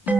Pagiku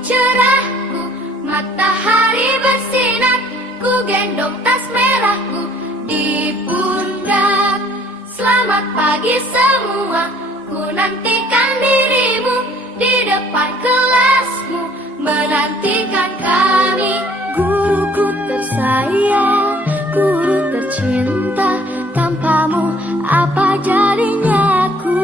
cerahku, matahari bersinar, ku gendong tas merahku di pundak. Selamat pagi semua, ku nantikan dirimu di depan kelasmu, menantikan kami. Guruku tersayang, guru tercinta, tanpamu apa jadinya aku?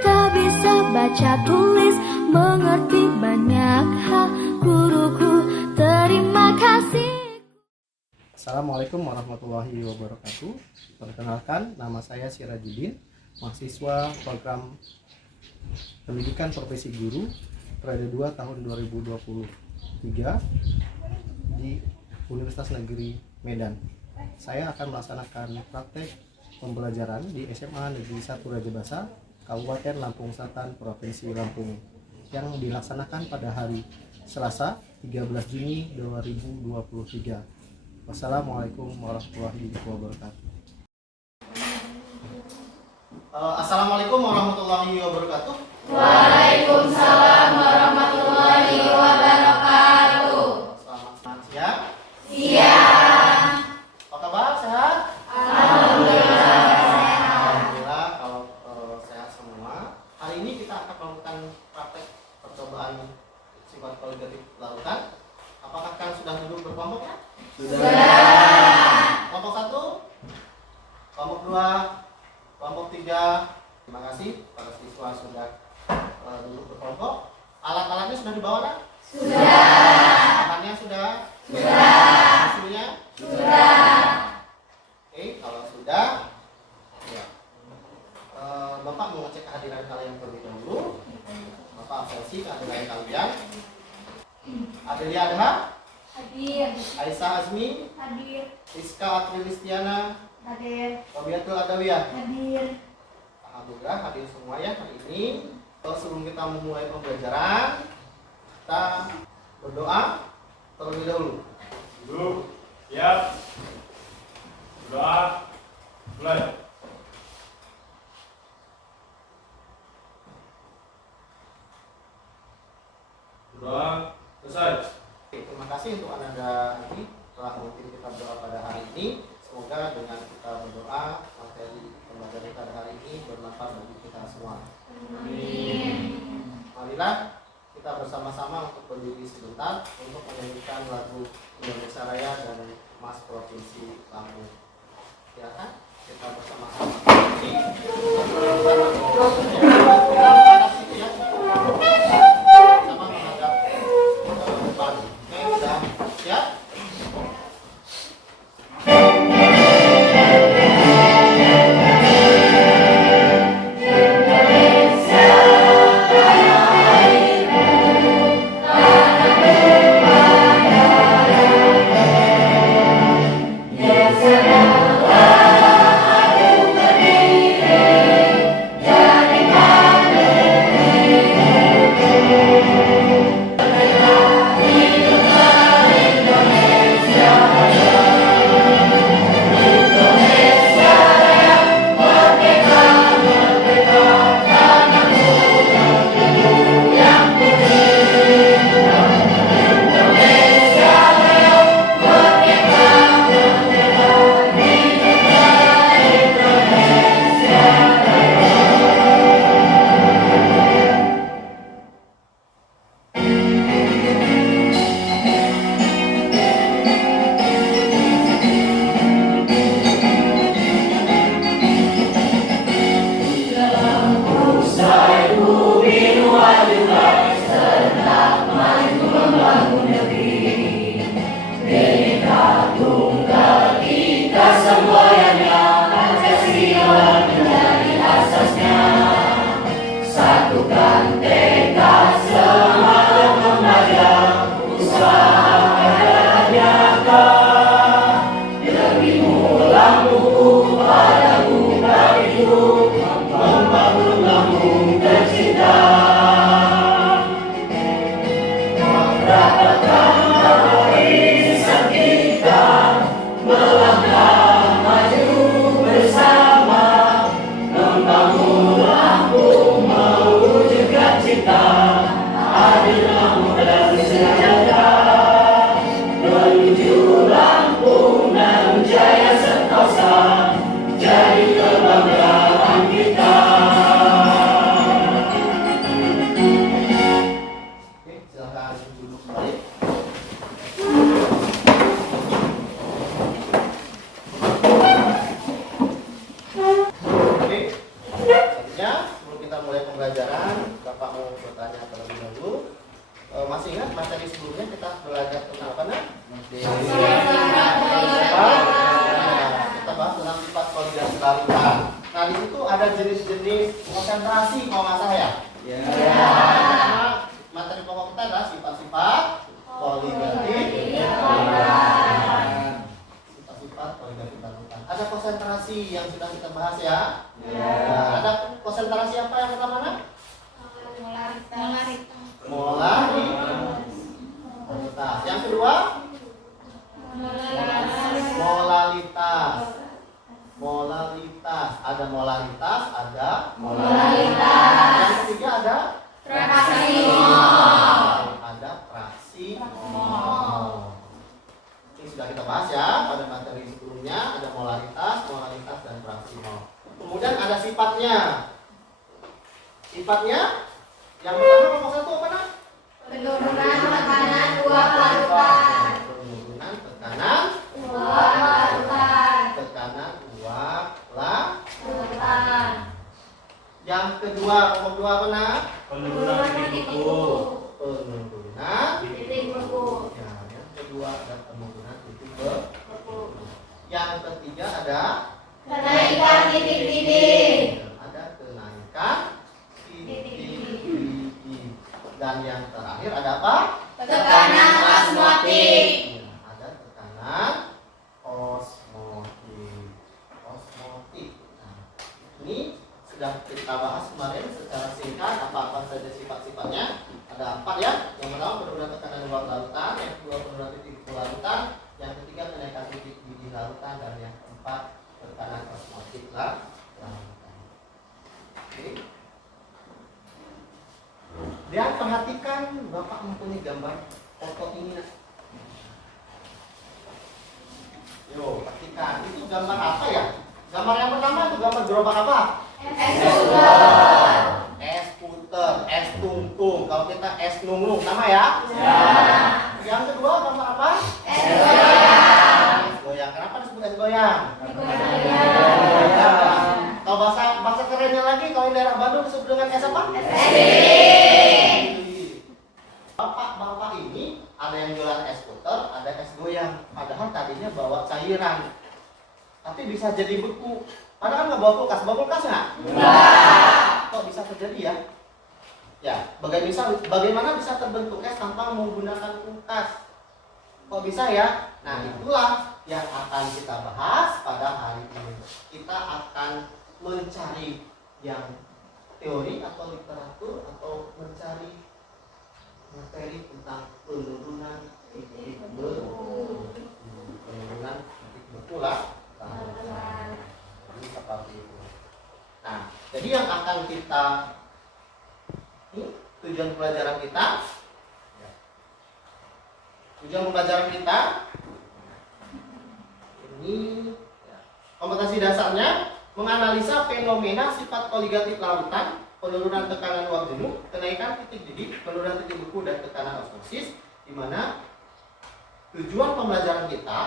Tak bisa baca tulis, mengerti banyak hal, guruku terima kasih. Assalamualaikum warahmatullahi wabarakatuh. Perkenalkan, nama saya Sirajudin, mahasiswa program Pendidikan Profesi Guru periode 2 tahun 2023 di Universitas Negeri Medan. Saya akan melaksanakan praktek pembelajaran di SMA Negeri 1 Rajabasa, Kabupaten Lampung Selatan, Provinsi Lampung, yang dilaksanakan pada hari Selasa 13 Juni 2023. Wassalamualaikum warahmatullahi wabarakatuh. Assalamualaikum warahmatullahi wabarakatuh. Waalaikumsalam warahmatullahi wabarakatuh. Selamat siang. Siang. Apa kabar? Sehat? Alhamdulillah. Alhamdulillah kalau sehat semua. Hari ini kita akan melakukan praktek percobaan sifat koligatif lautan. Apakah kalian sudah duduk berkelompok ya? Sudah. Kelompok 1, kelompok 2, kelompok 3. Terima kasih para siswa sudah duduk berkelompok. Alat-alatnya sudah dibawa kan? Sudah. Makannya sudah? Sudah. Susunya? Sudah. Oke, kalau sudah, ya. Bapak mau ngecek kehadiran kalian terlebih dahulu. Bapak absensi kehadiran kalian. Adelia Adha, Hadir. Aisyah Azmi, Hadir. Rizka Atrilistiana, Hadir. Robiatul Adawiyah. Hadir. Alhamdulillah hadir semua ya hari ini. Sebelum kita memulai pembelajaran, kita berdoa terlebih dahulu. Duduk, siap, berdoa, mulai. Berdoa, selesai. Oke, terima kasih untuk Anda ini telah memimpin kita berdoa pada hari ini. Semoga dengan kita berdoa materi pembelajaran kita pada hari ini bermanfaat bagi kita semua. Amin. Marilah kita bersama-sama untuk berdiri sebentar untuk menyanyikan lagu Indonesia Raya dan Mas Provinsi Lampung. Silakan kita bersama-sama. Sama menghadap depan. Oke, sudah siap? Yesus adalah Oke. Selanjutnya sebelum kita mulai pembelajaran, Bapak mau bertanya terlebih dahulu. Masih ingat materi sebelumnya kita belajar tentang apa nih? Kita bahas tentang sifat koordinasi larutan. Nah di situ ada jenis-jenis konsentrasi kalau nggak salah ya. Karena materi pokok kita adalah sifat-sifat koligatif larutan. Sifat-sifat koligatif larutan. Ada konsentrasi yang sudah kita bahas ya. Ada konsentrasi apa yang pertama nak? Molaritas. Yang kedua? Molalitas. Ada molaritas, ada molalitas. Yang ketiga ada fraksimol. Ada fraksimol. Ini sudah kita bahas ya pada materi sebelumnya. Ada molaritas, dan fraksimol. Kemudian ada sifatnya. Sifatnya yang pertama nomor satu apa nak? Penurunan tekanan dua larutan. Penurunan tekanan Dua larutan. tekanan dua larutan. Yang kedua nomor dua apa nak? Penurunan titik beku. Penurunan Titik beku. ya, yang kedua ada penurunan titik beku. Yang ketiga ada Kenaikan titik didih. ada kenaikan titik didih. Dan yang terakhir ada apa? Tekanan osmotik. Ya, ada tekanan osmotik. Nah, ini sudah kita bahas kemarin secara singkat apa-apa saja sifat-sifatnya. Ada 4 ya. Yang pertama penurunan tekanan luar larutan, yang kedua penurunan titik beku larutan, yang ketiga kenaikan titik didih larutan, dan yang keempat tekanan osmotik larutan. Oke. Dan perhatikan Bapak mempunyai gambar foto ini. Yo, perhatikan itu gambar apa ya? Gambar yang pertama itu gambar gerobak apa? Es puter, es tungtung. Kalau kita es nunglung sama ya? Yang kedua gambar apa? Es goyang. Es goyang. Kenapa disebut es goyang? Goyang. Kalau bahasa kerennya lagi, kalau di daerah Bandung disebut dengan es apa? Bapak ini ada yang jualan es puter, ada es goyang. Padahal tadinya bawa cairan, tapi bisa jadi beku. Padahal kan nggak bawa kulkas, nggak? Kok bisa terjadi ya? Ya, bagaimana bisa terbentuk es tanpa menggunakan kulkas? Kok bisa ya? Nah, itulah yang akan kita bahas pada hari ini. Kita akan mencari yang teori atau literatur atau mencari materi tentang penurunan titik beku. Penurunan titik beku lah. Ini seperti itu. Nah, jadi yang akan kita ini tujuan pembelajaran kita. Tujuan pembelajaran kita ini kompetensi dasarnya menganalisa fenomena sifat koligatif larutan, penurunan tekanan uap jenuh, kenaikan titik didih, penurunan titik beku, dan tekanan osmosis. Di mana tujuan pembelajaran kita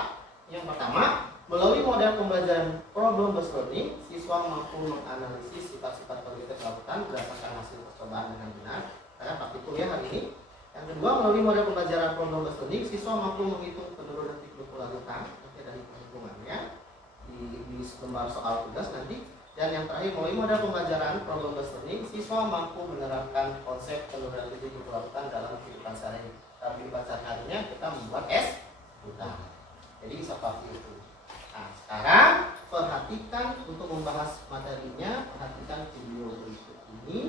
yang pertama, melalui model pembelajaran problem based learning, siswa mampu menganalisis sifat-sifat koligatif larutan berdasarkan hasil percobaan dengan benar. Karena praktik kuliah hari ini. Yang kedua, melalui model pembelajaran problem based learning, siswa mampu menghitung penurunan titik beku larutan dari perhitungannya di lembar soal tugas nanti. Dan yang terakhir, melalui model pembelajaran problem based learning, siswa mampu menerapkan konsep penurunan titik beku larutan dalam kehidupan sehari-hari. Dalam kehidupan sehari-harinya kita membuat es puter. Jadi seperti itu. Nah, sekarang perhatikan untuk membahas materinya, perhatikan video berikut ini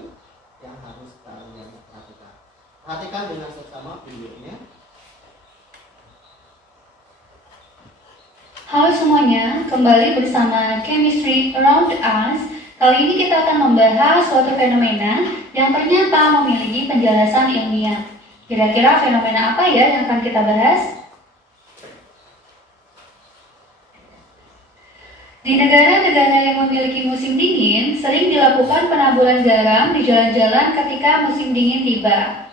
yang harus kalian perhatikan. Perhatikan dengan seksama videonya. Halo semuanya, kembali bersama Chemistry Around Us. Kali ini kita akan membahas suatu fenomena yang ternyata memiliki penjelasan ilmiah. Kira-kira fenomena apa ya yang akan kita bahas? Di negara-negara yang memiliki musim dingin, sering dilakukan penaburan garam di jalan-jalan ketika musim dingin tiba.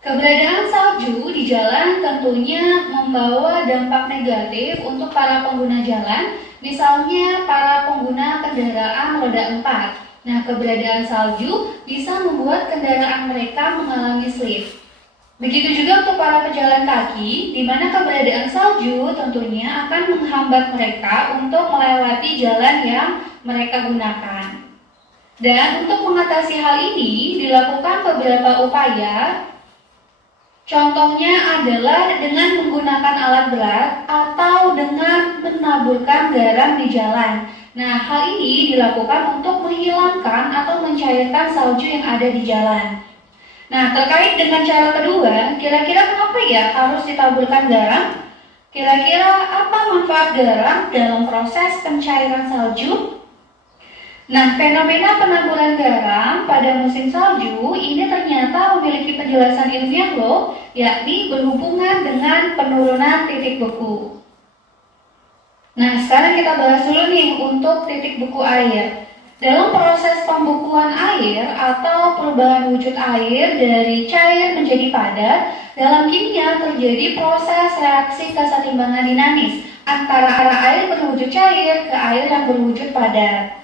Keberadaan salju di jalan tentunya membawa dampak negatif untuk para pengguna jalan, misalnya para pengguna kendaraan roda 4. Nah, keberadaan salju bisa membuat kendaraan mereka mengalami slip. Begitu juga untuk para pejalan kaki, di mana keberadaan salju tentunya akan menghambat mereka untuk melewati jalan yang mereka gunakan. Dan untuk mengatasi hal ini, dilakukan beberapa upaya. Contohnya adalah dengan menggunakan alat berat atau dengan menaburkan garam di jalan. Nah, hal ini dilakukan untuk menghilangkan atau mencairkan salju yang ada di jalan. Nah, terkait dengan cara kedua, kira-kira mengapa ya harus ditaburkan garam? Kira-kira apa manfaat garam dalam proses pencairan salju? Nah, fenomena penaburan garam pada musim salju ini ternyata memiliki penjelasan ilmiah loh, yakni berhubungan dengan penurunan titik beku. Nah, sekarang kita bahas dulu nih untuk titik beku air. Dalam proses pembekuan air atau perubahan wujud air dari cair menjadi padat, dalam kimia terjadi proses reaksi kesetimbangan dinamis antara air berwujud cair ke air yang berwujud padat.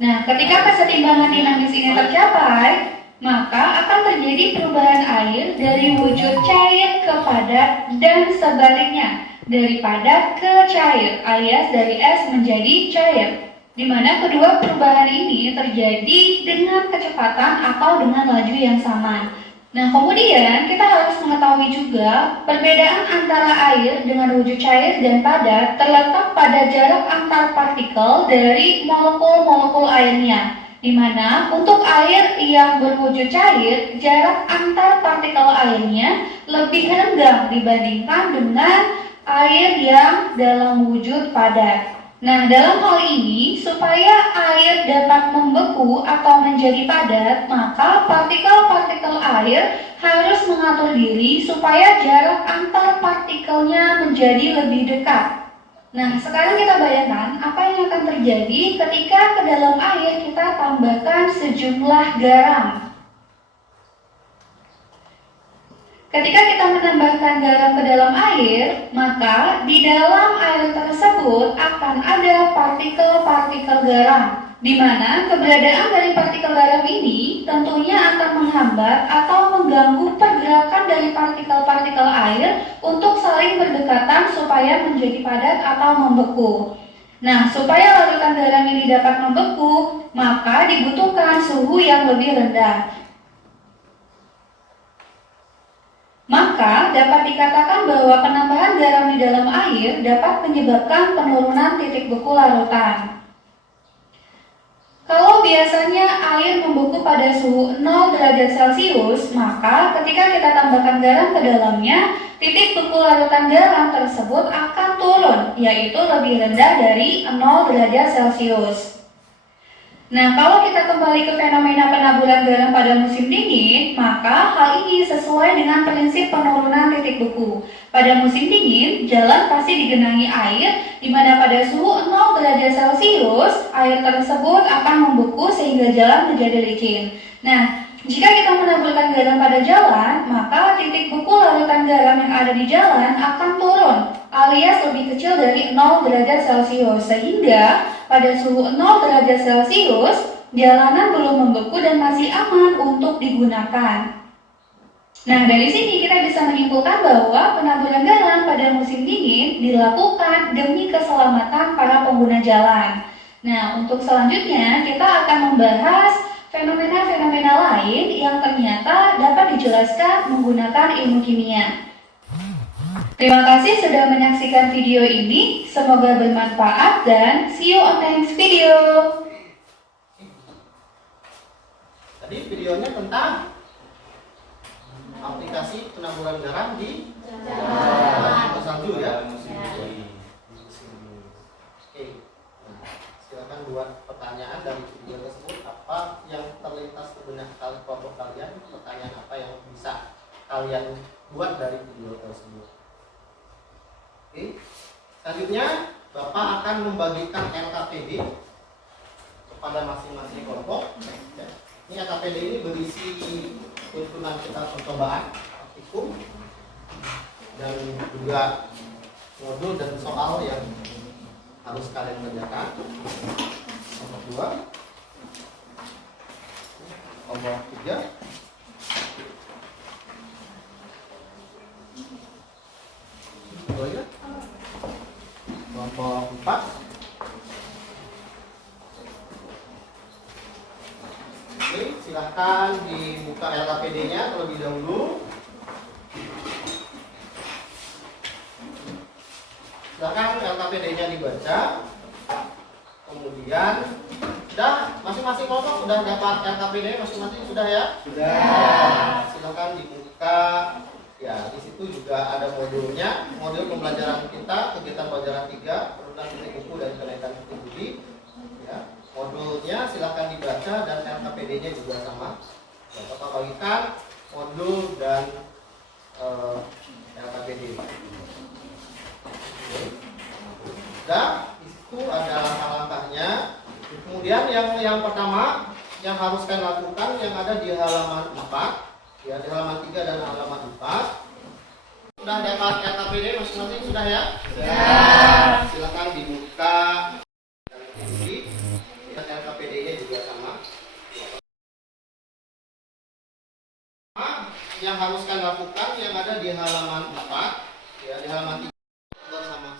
Nah, ketika kesetimbangan dinamis ini tercapai, maka akan terjadi perubahan air dari wujud cair ke padat dan sebaliknya, dari padat ke cair alias dari es menjadi cair, di mana kedua perubahan ini terjadi dengan kecepatan atau dengan laju yang sama. Nah, kemudian kita harus mengetahui juga perbedaan antara air dengan wujud cair dan padat terletak pada jarak antar partikel dari molekul-molekul airnya, di mana untuk air yang berwujud cair, jarak antar partikel airnya lebih rendah dibandingkan dengan air yang dalam wujud padat. Nah, dalam hal ini, supaya air dapat membeku atau menjadi padat, maka partikel-partikel air harus mengatur diri supaya jarak antar partikelnya menjadi lebih dekat. Nah, sekarang kita bayangkan apa yang akan terjadi ketika ke dalam air kita tambahkan sejumlah garam. Ketika kita menambahkan garam ke dalam air, maka di dalam air tersebut akan ada partikel-partikel garam, di mana keberadaan dari partikel garam ini tentunya akan menghambat atau mengganggu pergerakan dari partikel-partikel air untuk saling berdekatan supaya menjadi padat atau membeku. Nah, supaya larutan garam ini dapat membeku, maka dibutuhkan suhu yang lebih rendah. Maka dapat dikatakan bahwa penambahan garam di dalam air dapat menyebabkan penurunan titik beku larutan. Kalau biasanya air membeku pada suhu 0 derajat Celcius, maka ketika kita tambahkan garam ke dalamnya, titik beku larutan garam tersebut akan turun, yaitu lebih rendah dari 0 derajat Celcius. Nah, kalau kita kembali ke fenomena penaburan garam pada musim dingin, maka hal ini sesuai dengan prinsip penurunan titik beku. Pada musim dingin, jalan pasti digenangi air, di mana pada suhu 0 derajat Celcius, air tersebut akan membeku sehingga jalan menjadi licin. Nah, jika kita menaburkan garam pada jalan, maka titik beku larutan garam yang ada di jalan akan turun, alias lebih kecil dari 0 derajat Celcius, sehingga pada suhu 0 derajat Celcius, jalanan belum membeku dan masih aman untuk digunakan. Nah, dari sini kita bisa menyimpulkan bahwa penaburan garam pada musim dingin dilakukan demi keselamatan para pengguna jalan. Nah, untuk selanjutnya kita akan membahas fenomena-fenomena lain yang ternyata dapat dijelaskan menggunakan ilmu kimia. Terima kasih sudah menyaksikan video ini, semoga bermanfaat dan see you on the next video. Tadi videonya tentang aplikasi penaburan garam di jalan salju ya. Oke, silakan buat pertanyaan dari video tersebut. Apa yang terlintas ke benak kelompok kalian? Pertanyaan apa yang bisa kalian buat dari video tersebut? Oke, selanjutnya Bapak akan membagikan LKPD kepada masing-masing kelompok. Ini LKPD ini berisi tuntunan kita percobaan, praktikum, dan juga modul dan soal yang harus kalian kerjakan. Nomor 2, Kelompok 3. Ya. Kelompok 4. Oke, silahkan dibuka LKPD-nya terlebih dahulu. Silahkan LKPD-nya dibaca. Kemudian sudah masing-masing kelompok sudah dapat LKPD masing-masing sudah ya? Sudah. Silakan dibuka. Ya, di situ juga ada modulnya, modul pembelajaran kita, kegiatan pelajaran 3, penurunan titik buku dan kenaikan titik budi. Ya, modulnya silakan dibaca dan LKPD-nya juga sama. Ya, Bapak bagikan modul dan LKPD. Sudah, di situ ada langkah-langkahnya. Kemudian yang pertama yang harus kalian lakukan yang ada di halaman 4. Ya, di halaman 3 dan halaman 4. Sudah dapat LKPD masing-masing sudah ya? Sudah. Silakan dibuka. Dan LKPD-nya juga sama. Yang harus kalian lakukan yang ada di halaman 4. Ya, di halaman 3 sama.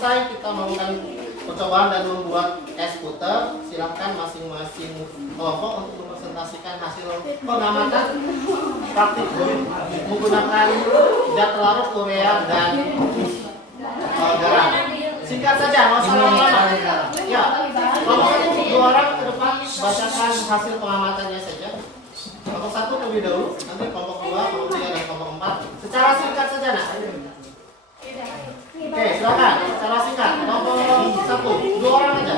selesai kita melakukan percobaan dan membuat es puter, silakan masing-masing kelompok untuk mempresentasikan hasil pengamatan praktik menggunakan zat larut, urea dan garam. Singkat saja, masalah lama. Ya, kelompok 2 orang ke depan bacakan hasil pengamatannya saja. Kelompok 1 terlebih dahulu, nanti kelompok 2, kelompok 3 dan kelompok 4. Secara singkat saja, nak. Oke, silakan. Secara singkat, kelompok 1, 2 orang aja.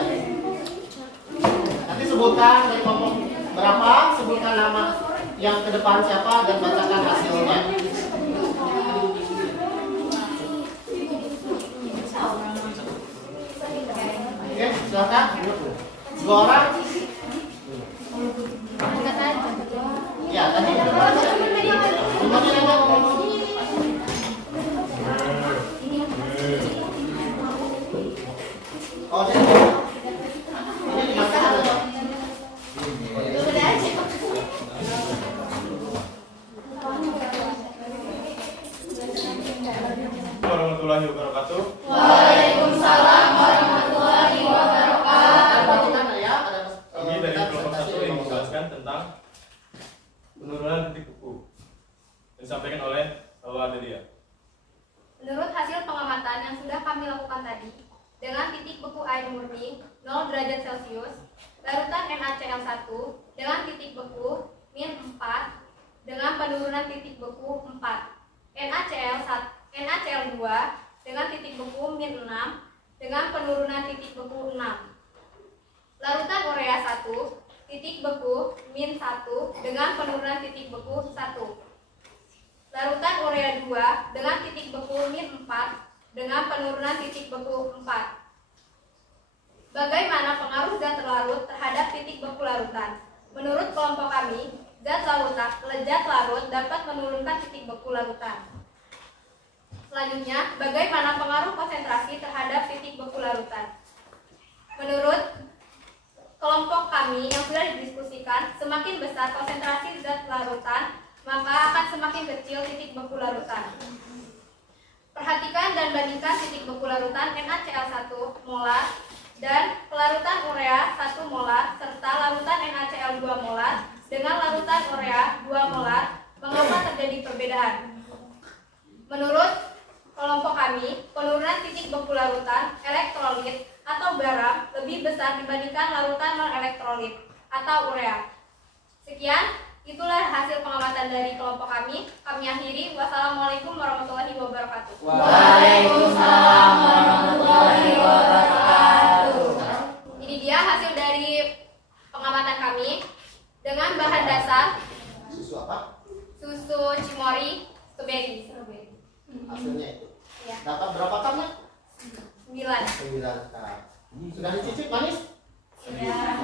Nanti sebutkan dari kelompok berapa, sebutkan nama yang ke depan siapa dan bacakan hasilnya. Oke, silakan. 2 orang. Ya, tadi. Oh, jadi ini dimakan atau? Warahmatullahi wabarakatuh. Waalaikumsalam warahmatullahi wabarakatuh. Kami dari kelompok 1 yang menjelaskan tentang penurunan titik beku. Disampaikan oleh Bapak Adelia. Menurut hasil pengamatan yang sudah kami lakukan tadi, dengan titik beku air murni 0 derajat Celcius, larutan NaCl1 dengan titik beku -4 dengan penurunan titik beku 4, NaCl2 dengan titik beku -6 dengan penurunan titik beku 6, larutan urea 1 titik beku -1 dengan penurunan titik beku 1, larutan urea 2 dengan titik beku -4 dengan penurunan titik beku 4. Bagaimana pengaruh zat larut terhadap titik beku larutan? Menurut kelompok kami, zat larut dapat menurunkan titik beku larutan. Selanjutnya, bagaimana pengaruh konsentrasi terhadap titik beku larutan? Menurut kelompok kami yang sudah didiskusikan, semakin besar konsentrasi zat larutan, maka akan semakin kecil titik beku larutan. Perhatikan dan bandingkan titik beku larutan NaCl1 molar dan larutan urea 1 molar serta larutan NaCl2 molar dengan larutan urea 2 molar. Mengapa terjadi perbedaan? Menurut kelompok kami, penurunan titik beku larutan elektrolit atau garam lebih besar dibandingkan larutan non-elektrolit atau urea. Sekian, itulah hasil pengamatan dari kelompok kami. Kami akhiri. Wassalamualaikum warahmatullahi wabarakatuh. Waalaikumsalam warahmatullahi wabarakatuh. Ini dia hasil dari pengamatan kami dengan bahan dasar Susu apa? susu Cimory strawberry. Hasilnya itu. Ya, Dapat berapa kapnya? 9. 9 kap. Sudah dicicip manis? Ya.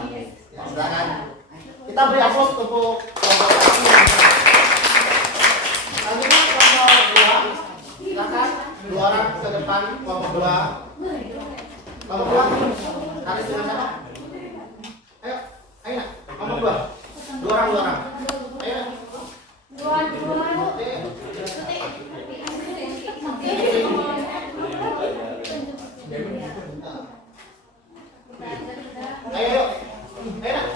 Ya, silakan. Kita beri aplaus untuk kelompok 1. Selanjutnya kelompok 2. Silakan 2 orang ke depan kelompok 2. Kelompok 2. Haris dengan siapa? Ayo, ayo nak. Kelompok 2. 2 orang. Ayo. Ayo. Ayo nak.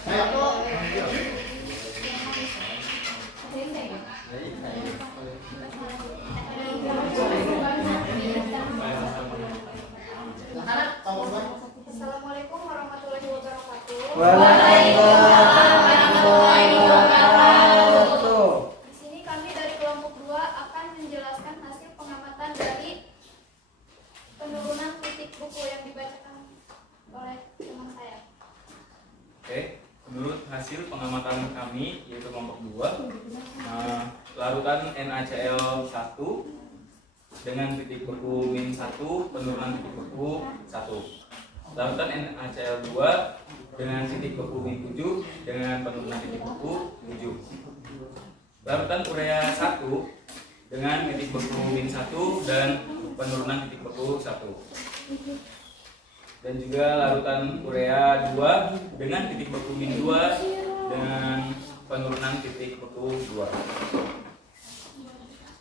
Ayo. Assalamualaikum warahmatullahi wabarakatuh. Waalaikumsalam warahmatullahi wabarakatuh. Di sini kami dari kelompok 2 akan menjelaskan hasil pengamatan dari penurunan titik buku yang dibacakan oleh teman saya. Oke, menurut hasil pengamatan kami yaitu kelompok 2, larutan NaCl1 dengan titik beku -1 penurunan titik beku 1. Larutan NaCl2 dengan titik beku -7 dengan penurunan titik beku 7. Larutan urea 1 dengan titik beku -1 dan penurunan titik beku 1. Dan juga larutan urea 2 dengan titik beku -2 dengan penurunan titik beku 2.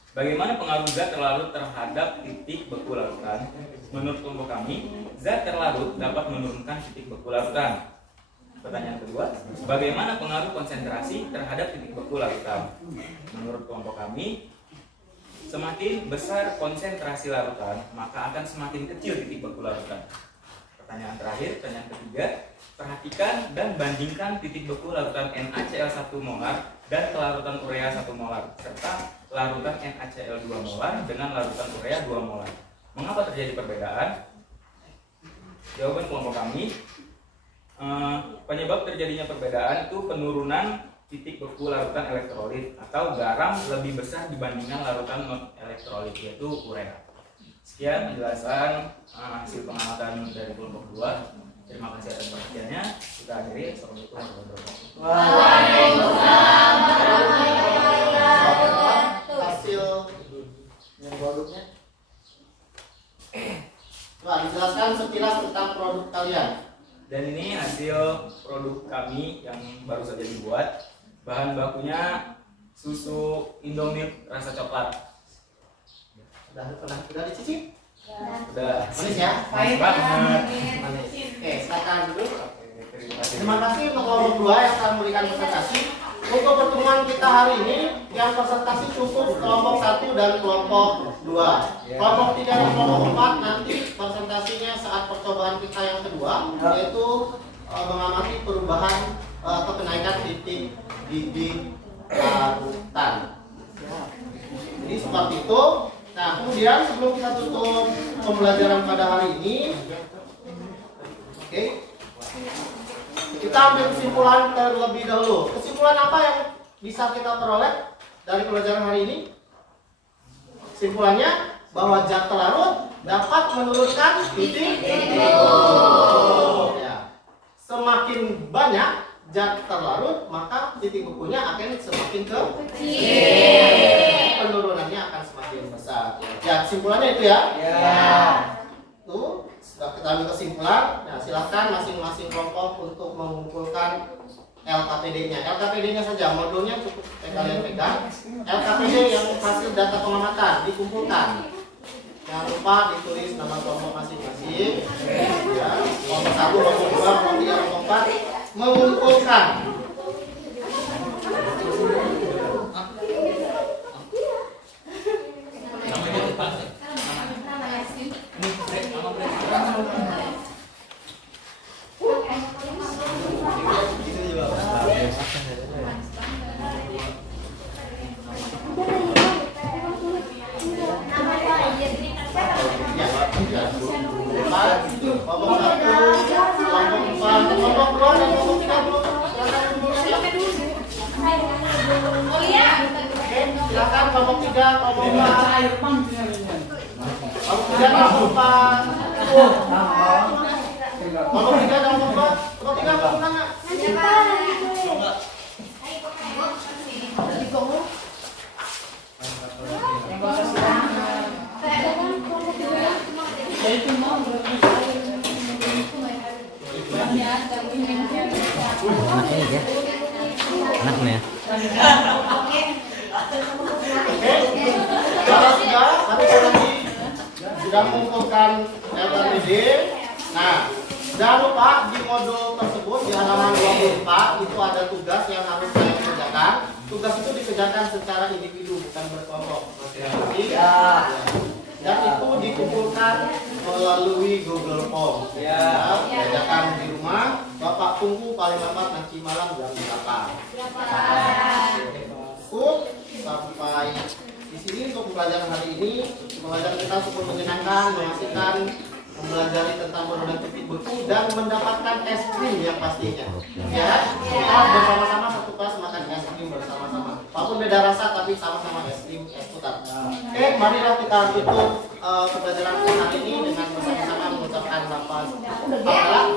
Bagaimana pengaruh zat terlarut terhadap titik beku larutan? Menurut kelompok kami, zat terlarut dapat menurunkan titik beku larutan. Pertanyaan kedua, bagaimana pengaruh konsentrasi terhadap titik beku larutan? Menurut kelompok kami, semakin besar konsentrasi larutan, maka akan semakin kecil titik beku larutan. Pertanyaan terakhir, pertanyaan ketiga, perhatikan dan bandingkan titik beku larutan NaCl 1 molar dan kelarutan urea 1 molar serta larutan NaCl 2 molar dengan larutan urea 2 molar. Mengapa terjadi perbedaan? Jawaban kelompok kami, penyebab terjadinya perbedaan itu penurunan titik beku larutan elektrolit atau garam lebih besar dibandingkan larutan non elektrolit yaitu urea. Sekian penjelasan hasil pengamatan dari kelompok 2. Terima kasih atas perhatiannya. Kita akhiri. Assalamualaikum warahmatullahi wabarakatuh. Waalaikumsalam warahmatullahi wabarakatuh. Hasil yang produknya. Nah, dijelaskan sekilas tentang produk kalian. Dan ini hasil produk kami yang baru saja dibuat. Bahan bakunya susu Indomilk rasa coklat. Sudah dicicip? Udah. Manis ya? Manis banget. Manis. Oke, silakan dulu. Terima kasih. Terima kasih untuk kelompok 2 yang akan memberikan presentasi. Untuk pertemuan kita hari ini, yang presentasi cukup kelompok 1 dan kelompok 2. Kelompok 3 dan kelompok 4 nanti presentasinya saat percobaan kita yang kedua, yaitu mengamati perubahan atau kenaikan titik didih larutan. Jadi seperti itu. Nah, kemudian sebelum kita tutup pembelajaran pada hari ini, oke, kita ambil kesimpulan terlebih dahulu. Kesimpulan apa yang bisa kita peroleh dari pembelajaran hari ini? Kesimpulannya bahwa zat terlarut dapat menurunkan titik beku. Ya. Semakin banyak zat terlarut, maka titik bekunya akan semakin kecil. Penurunannya akan semakin besar. Ya, kesimpulannya itu ya. Tuh, sudah kita ambil kesimpulan. Nah, silahkan masing-masing kelompok untuk mengumpulkan LKPD-nya. LKPD-nya saja, modulnya cukup kalian pegang. LKPD yang hasil data pengamatan dikumpulkan. Jangan lupa ditulis nama kelompok masing-masing. Ya, kelompok 1, kelompok 2, kelompok 3, kelompok 4 mengumpulkan. Silakan kelompok 3, kelompok 4. Kelompok 3, kelompok 4. Kelompok 3, kelompok 4. Kelompok 3, kelompok 4. Anaknya. Kalau sudah, tapi tadi sudah mengumpulkan LKPD. Nah, jangan lupa di modul tersebut di halaman 24 itu ada tugas yang harus saya kerjakan. Tugas itu dikerjakan secara individu, bukan berkelompok. Dan itu dikumpulkan melalui Google Form. Ya, kerjakan di rumah. Bapak tunggu paling lambat nanti malam jam 8. Cukup sampai di sini untuk pembelajaran hari ini. Pembelajaran kita cukup menyenangkan, menghasilkan mempelajari tentang penurunan titik beku dan mendapatkan es krim yang pastinya. Ya, kita bersama-sama satu kelas makan es krim bersama-sama. Walaupun beda rasa tapi sama-sama es krim es putar. Oke, marilah kita tutup pembelajaran hari ini dengan bersama-sama mengucapkan lafaz hamdalah.